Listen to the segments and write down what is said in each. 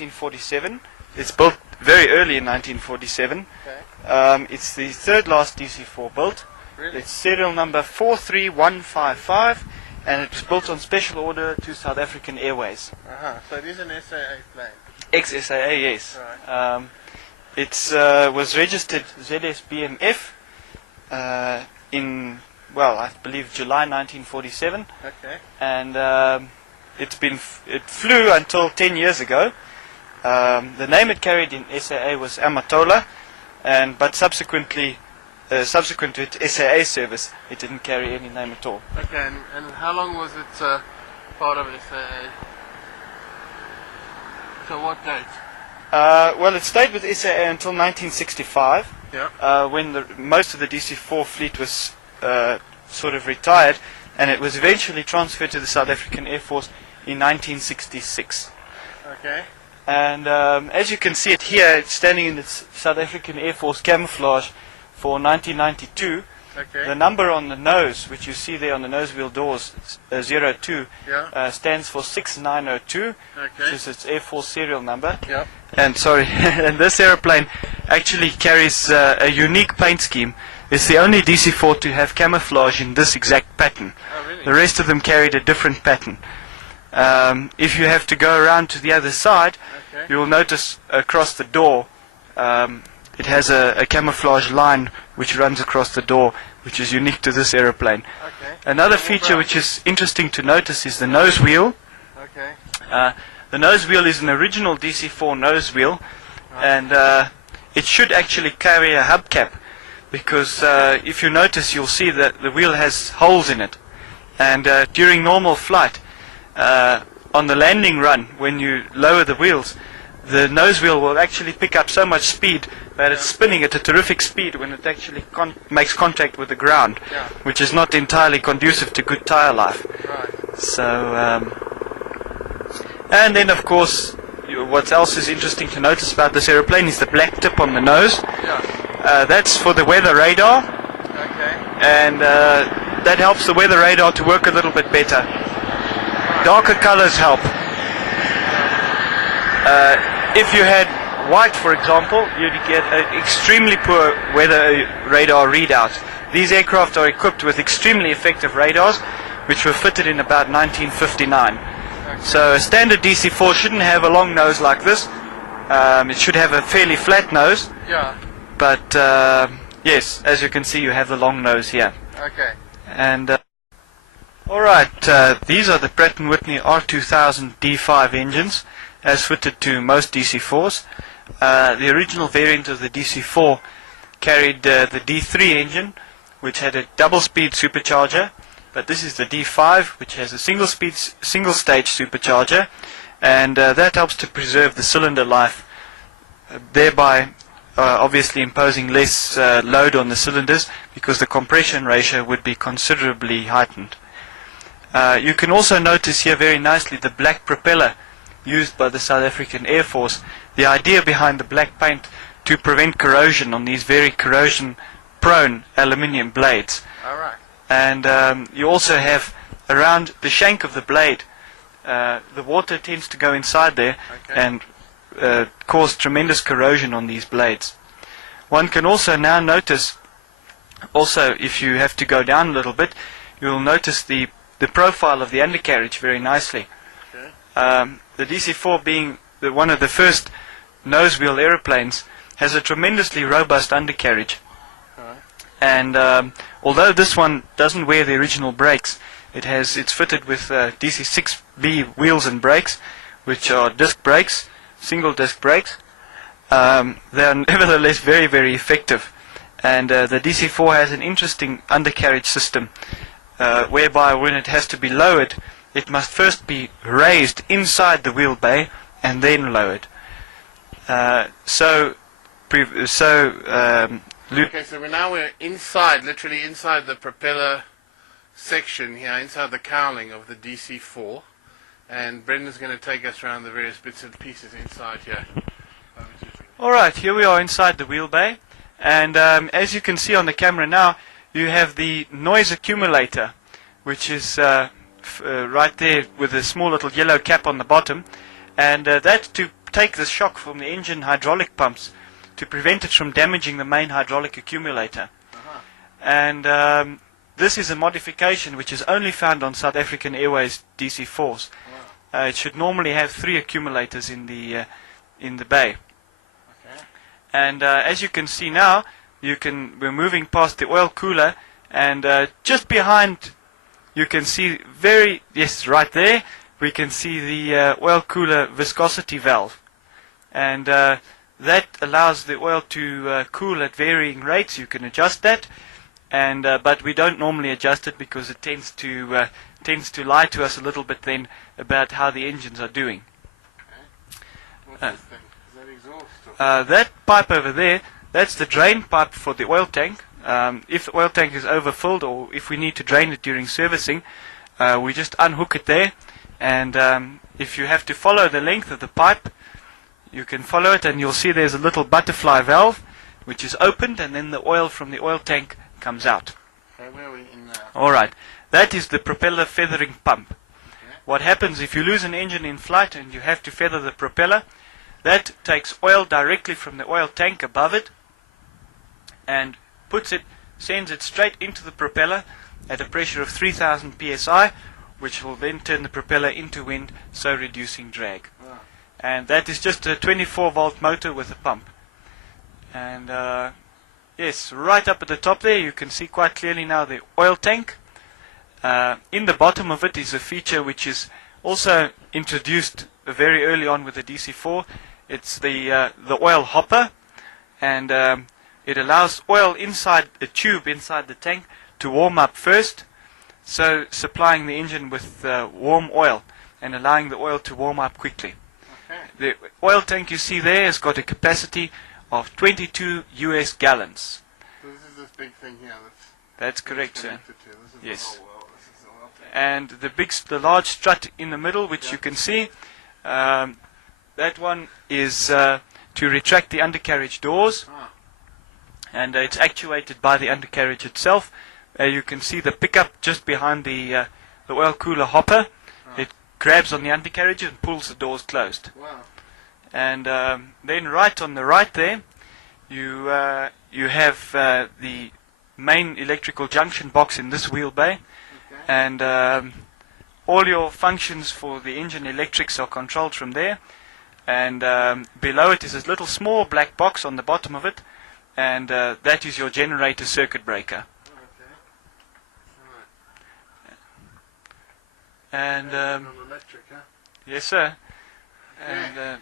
1947. It's built very early in 1947. Okay. It's the third last DC-4 built. Really? It's serial number 43155, and it was built on special order to South African Airways. So it is an SAA plane. Ex-SAA, yes. Right. It was registered ZS-BMF in, well, I believe July 1947. Okay. And it flew until 10 years ago. The name it carried in SAA was Amatola, but subsequent to its SAA service, it didn't carry any name at all. Okay, and how long was it part of SAA? So what date? Well, it stayed with SAA until 1965, Yeah. when most of the DC-4 fleet was sort of retired, and it was eventually transferred to the South African Air Force in 1966. Okay. And as you can see it here, it's standing in its South African Air Force camouflage for 1992. Okay. The number on the nose, which you see there on the nose wheel doors, 02, Yeah. stands for 6902, which Okay. is its Air Force serial number. Yeah. And sorry, and this aeroplane actually carries a unique paint scheme. It's the only DC-4 to have camouflage in this exact pattern. Oh, really? The rest of them carried a different pattern. If you have to go around to the other side, Okay. you will notice across the door it has a camouflage line which runs across the door, which is unique to this aeroplane. Okay. Another feature which is interesting to notice is the nose wheel. Okay. The nose wheel is an original DC-4 nose wheel, and it should actually carry a hubcap, because if you notice, you'll see that the wheel has holes in it, and during normal flight, on the landing run, when you lower the wheels, the nose wheel will actually pick up so much speed that it's spinning at a terrific speed when it actually makes contact with the ground, Yeah. which is not entirely conducive to good tire life. Right. So, and then of course, what else is interesting to notice about this aeroplane is the black tip on the nose. Yeah. That's for the weather radar, Okay. and that helps the weather radar to work a little bit better. Darker colors help. If you had white, for example, you'd get an extremely poor weather radar readout. These aircraft are equipped with extremely effective radars, which were fitted in about 1959. So a standard DC-4 shouldn't have a long nose like this. It should have a fairly flat nose, Yeah. but yes, as you can see, you have the long nose here. Okay. And alright, these are the Pratt & Whitney R2000 D5 engines, as fitted to most DC-4s. The original variant of the DC-4 carried the D3 engine, which had a double-speed supercharger, but this is the D5, which has a single-stage supercharger, and that helps to preserve the cylinder life, thereby obviously imposing less load on the cylinders, because the compression ratio would be considerably heightened. You can also notice here very nicely the black propeller used by the South African Air Force. The idea behind the black paint to prevent corrosion on these very corrosion-prone aluminium blades. All right. And you also have around the shank of the blade, the water tends to go inside there Okay. and cause tremendous corrosion on these blades. One can also now notice, also if you have to go down a little bit, you'll notice the profile of the undercarriage very nicely. Okay. The DC-4, being one of the first nose wheel aeroplanes, has a tremendously robust undercarriage. Alright. And although this one doesn't wear the original brakes, it's fitted with DC-6B wheels and brakes, which are disc brakes, single disc brakes. They are nevertheless very, very effective. And the DC-4 has an interesting undercarriage system, whereby when it has to be lowered, it must first be raised inside the wheel bay and then lowered. Okay, so we're inside, literally inside the propeller section here, inside the cowling of the DC-4, and Brendan's going to take us around the various bits and pieces inside here. Alright, here we are inside the wheel bay, and as you can see on the camera now, you have the noise accumulator, which is right there with a small little yellow cap on the bottom, and that's to take the shock from the engine hydraulic pumps to prevent it from damaging the main hydraulic accumulator. And this is a modification which is only found on South African Airways DC-4s. It should normally have 3 accumulators in the bay. And as you can see now, we're moving past the oil cooler, and just behind you can see right there, we can see the oil cooler viscosity valve. And that allows the oil to cool at varying rates. You can adjust that, and but we don't normally adjust it because it tends to lie to us a little bit then about how the engines are doing. What's this thing? Is that exhaust? That pipe over there, that's the drain pipe for the oil tank. If the oil tank is overfilled, or if we need to drain it during servicing, we just unhook it there, and if you have to follow the length of the pipe, you can follow it, and you'll see there's a little butterfly valve which is opened, and then the oil from the oil tank comes out. Okay, where are we in now? Alright, that is the propeller feathering pump. What happens if you lose an engine in flight and you have to feather the propeller? That takes oil directly from the oil tank above it and sends it straight into the propeller at a pressure of 3000 psi, which will then turn the propeller into wind, so reducing drag. And that is just a 24-volt motor with a pump. And yes, right up at the top there, you can see quite clearly now the oil tank. In the bottom of it is a feature which is also introduced very early on with the DC-4. It's the oil hopper, and it allows oil inside a tube inside the tank to warm up first, so supplying the engine with warm oil and allowing the oil to warm up quickly. The oil tank you see there has got a capacity of 22 US gallons. So this is this big thing here. That's correct, sir. This is Yes. the whole world. This is the oil tank. And the large strut in the middle, which you can see, that one is to retract the undercarriage doors, and it's actuated by the undercarriage itself. You can see the pickup just behind the oil cooler hopper. It grabs on the undercarriage and pulls the doors closed. Wow. And then right on the right there, you have the main electrical junction box in this wheel bay, and all your functions for the engine electrics are controlled from there. And below it is a little small black box on the bottom of it, and that is your generator circuit breaker. And electric, huh? yes, sir. And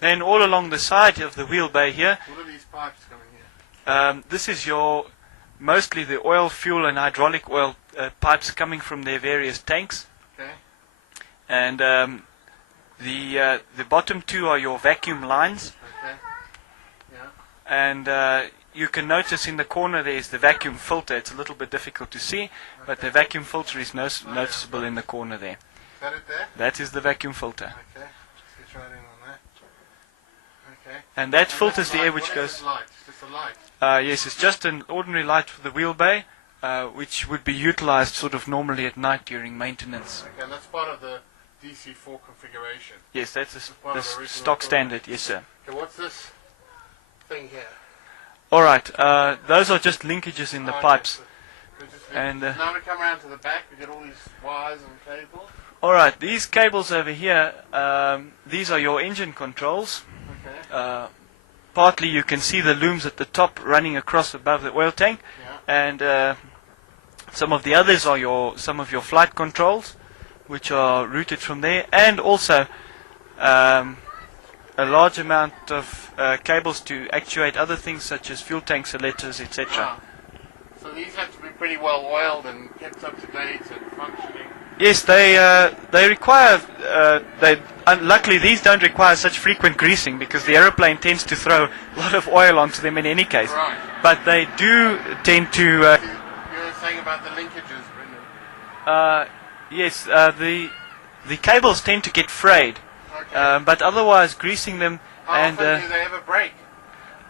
then all along the side of the wheel bay here, What are these pipes coming here? this is mostly the oil, fuel, and hydraulic oil pipes coming from their various tanks. Okay. And the bottom two are your vacuum lines. Okay. Yeah. And you can notice in the corner there is the vacuum filter. It's a little bit difficult to see, but the vacuum filter is noticeable in the corner there. Is that it there? That is the vacuum filter. Okay. Let's get right in on that. Okay. And that filters the light, air which what goes... Is this light? It's just a light. Yes, it's just an ordinary light for the wheel bay, which would be utilized sort of normally at night during maintenance. Okay, and that's part of the DC-4 configuration. Yes, that's part the of the original stock equipment. standard. Yes, sir. Okay, what's this thing here? All right, those are just linkages in the pipes. And now we come around to the back, we get all these wires and cables. all right, these cables over here, these are your engine controls. Okay. Partly you can see the looms at the top running across above the oil tank, Yeah. and some of the others are some of your flight controls, which are routed from there, and also a large amount of cables to actuate other things such as fuel tank selectors, etc. Ah. So these have to be pretty well oiled and kept up to date and functioning. Yes, they require. Luckily, these don't require such frequent greasing because the aeroplane tends to throw a lot of oil onto them in any case. Right. But they do tend to. You were saying about the linkages, Brendan. Yes, the cables tend to get frayed, Okay. but otherwise greasing them How and. often do they ever break?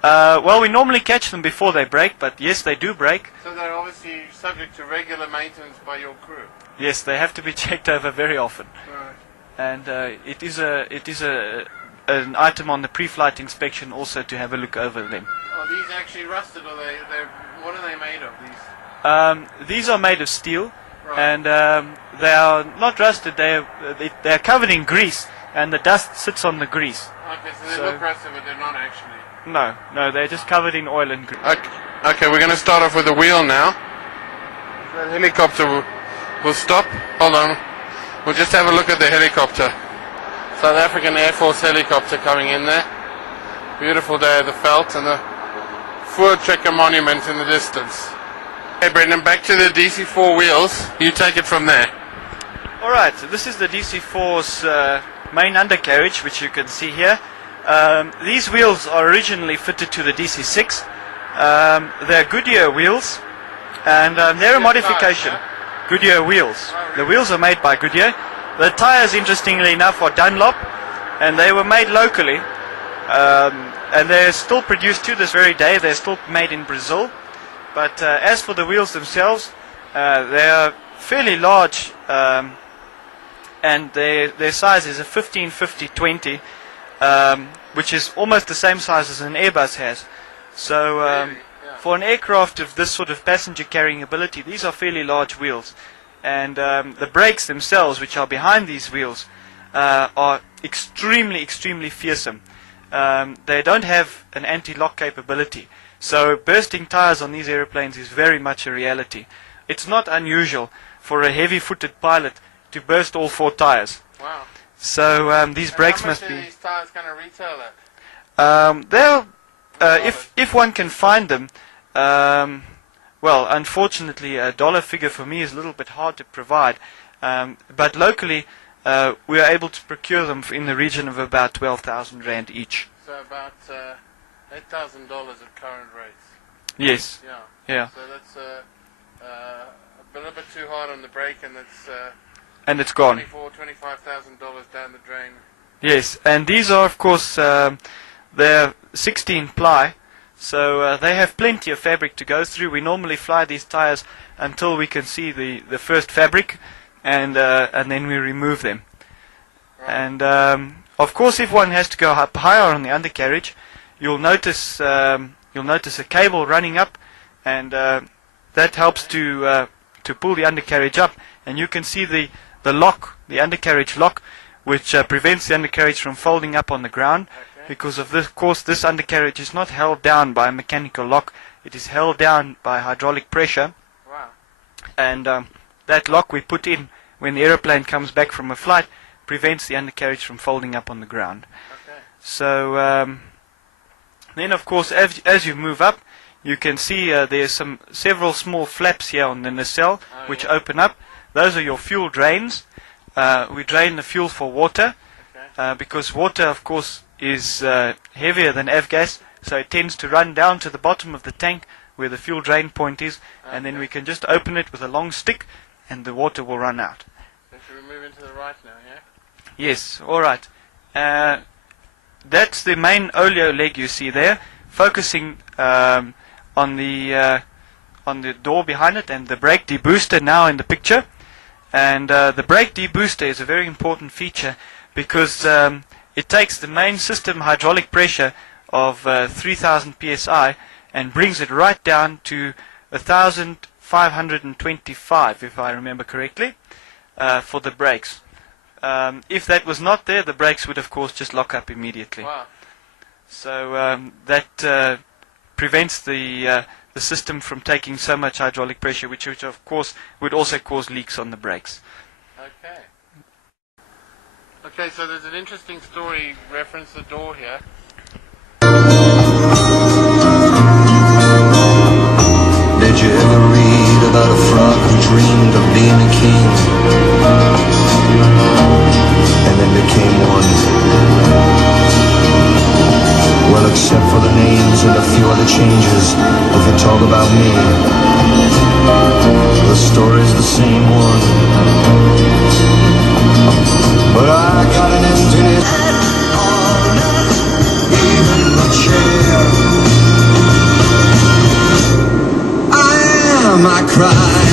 Well, we normally catch them before they break, but yes, they do break. So they're obviously subject to regular maintenance by your crew. Yes, they have to be checked over very often. Right. And it is a an item on the pre-flight inspection also to have a look over them. Are these actually rusted, or what are they made of? These are made of steel, Right. and they are not rusted. They are covered in grease, and the dust sits on the grease. Okay, so they look rusted, but they're not actually. No, they're just covered in oil and grease. Okay, we're going to start off with the wheel now. The helicopter will stop. Hold on. We'll just have a look at the helicopter. South African Air Force helicopter coming in there. Beautiful day at the Veld and the Vootrekker monument in the distance. Hey Brendan, back to the DC-4 wheels. You take it from there. Alright, so this is the DC-4's main undercarriage, which you can see here. These wheels are originally fitted to the DC-6. They're Goodyear wheels, and they're a modification. Goodyear wheels. The wheels are made by Goodyear. The tires, interestingly enough, are Dunlop, and they were made locally. And they're still produced to this very day. They're still made in Brazil. But as for the wheels themselves, they are fairly large, and their size is a 15-50-20, which is almost the same size as an Airbus has. So for an aircraft of this sort of passenger carrying ability, these are fairly large wheels. And the brakes themselves, which are behind these wheels, are extremely fearsome. They don't have an anti-lock capability. So bursting tires on these aeroplanes is very much a reality. It's not unusual for a heavy-footed pilot to burst all 4 tires. Wow. So these brakes must be... How much are these tires going to retail at? If one can find them, well, unfortunately, a dollar figure for me is a little bit hard to provide. But locally, we are able to procure them in the region of about 12,000 Rand each. So about $8,000 at current rates. Yes. Yeah. So that's a little bit too hard on the brake, and it's gone. $25,000 down the drain. Yes, and these are, of course, they're 16 ply, so they have plenty of fabric to go through. We normally fly these tires until we can see the first fabric, and then we remove them. Right. And of course, if one has to go up higher on the undercarriage, you'll notice a cable running up, and that helps to pull the undercarriage up, and you can see the lock, the undercarriage lock, which prevents the undercarriage from folding up on the ground. Okay. Because of this, of course, this undercarriage is not held down by a mechanical lock; it is held down by hydraulic pressure. Wow. And that lock we put in when the aeroplane comes back from a flight prevents the undercarriage from folding up on the ground. Okay. So then, of course, as you move up, you can see there's several small flaps here on the nacelle which open up. Those are your fuel drains. We drain the fuel for water, because water, of course, is heavier than avgas, so it tends to run down to the bottom of the tank where the fuel drain point is, and then we can just open it with a long stick, and the water will run out. So should we move into the right now, yeah? Yes, all right. That's the main oleo leg you see there, focusing on the door behind it, and the brake debooster now in the picture. And the brake debooster is a very important feature because it takes the main system hydraulic pressure of 3,000 psi and brings it right down to 1,525, if I remember correctly, for the brakes. If that was not there, the brakes would, of course, just lock up immediately. Wow. So that prevents the system from taking so much hydraulic pressure, which of course would also cause leaks on the brakes. Okay. Okay, so there's an interesting story, reference the door here. Did you ever read about a frog who dreamed of being a king and then became one? Well, except for the names and a few other changes, if you talk about me, the story's the same one. But I got an emptiness all night, even the chair. I cry.